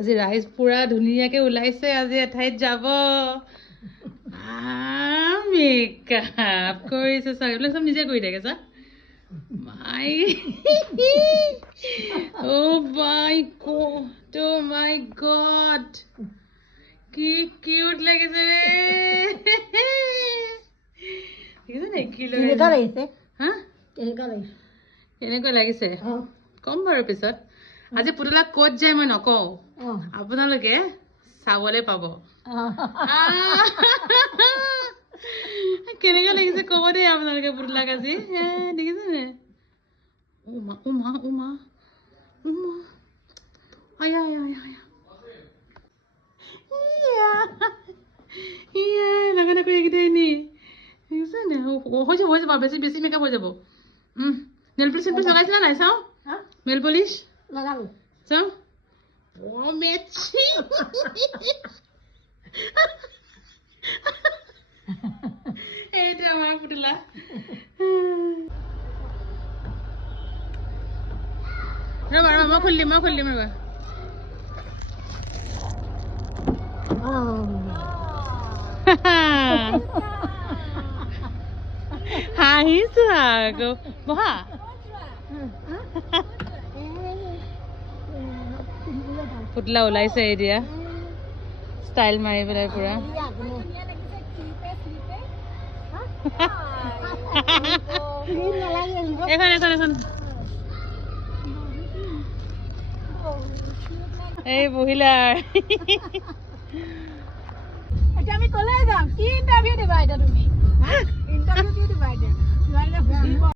আজি ৰাইজ পুৰা ধুনীয়াকে ওলাইছে আজি এঠাইত যাব মেকআপ কৰিছে চাই এইবিলাক চব নিজে কৰি থাকে চা মাই মাই গড কি কিউট লাগিছে ৰে দেখিছে নে কি লাগিছে হা কেনেকুৱা লাগিছে কম বাৰু পিছত আজি পুতলা ক'ত যায় মই নকওঁ আপোনালোকে চাবলৈ পাব কেনেকুৱা লাগিছে ক'ব দেই আপোনালোকে পুতলাক আজি দেখিছে নে উমা আয়া লগা নকৰি এইকেইটাই নি দেখিছে নে হৈ যাব বেছি মেকআপ হৈ যাব নেল পলিচ লগাইছে নাই চাওঁ নেল পলিচ লগালো চাওঁ মেচি এইটো আমাৰ পুতলা ৰবা মই খুলি দিম ৰবা হাঁহিছো আকৌ বহা পুতলা ওলাইছে এতিয়া ষ্টাইল মাৰি পেলাই পুৰা এখন এই বহিলা আমি কলে যাম কি ইণ্টাৰভিউ দিবা এতিয়া তুমি ইণ্টাৰভিউ কি দিবা এতিয়া